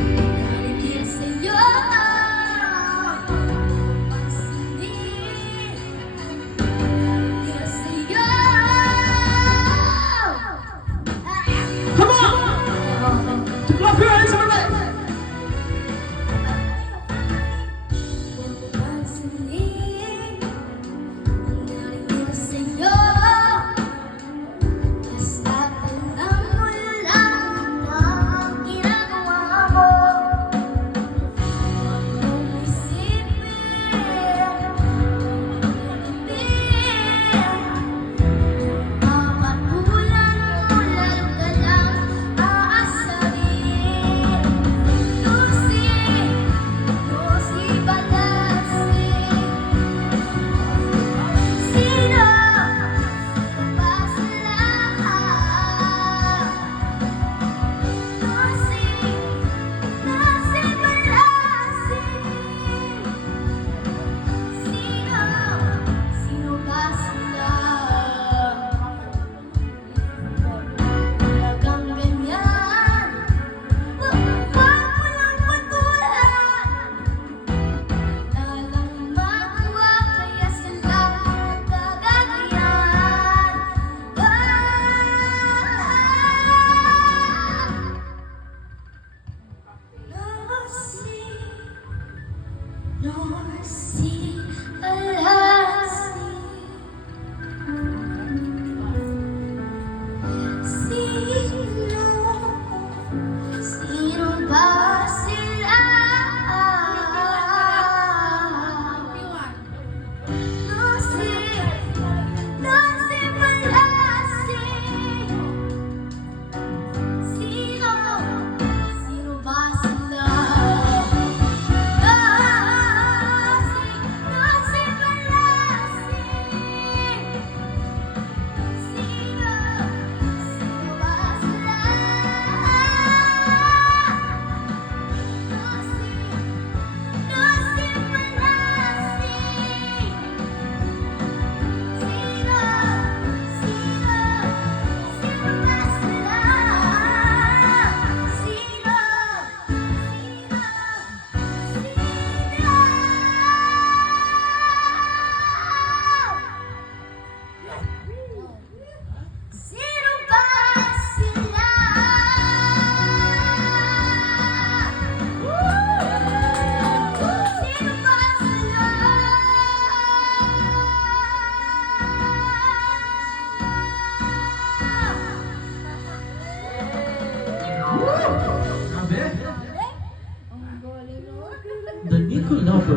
Dahil sa'yo pansinin. Dahil sa'yo. Come on! Clap your hands for that! Pansinin. Dahil sa'yo. Basta't alam mo lang na ang ginagawa mo. Huwag mong isipin, mapatulan-ulan ka lang aasarin. Lucy Balasin. Sino ba sila? Lucy Balasin. Sino ba sila? Talagang ganyan. Wag mo lang patulan. Talang magawa kaya sila nagagayan. Lucy Balasin. Sino ba sila? Lucy Balasin. Sino ba sila? Lucy Balasin. Sino ba sila? Lucy Balasin. Sino ba sila? Sino ba sila? Sino ba sila? Grabe. The Nicolapo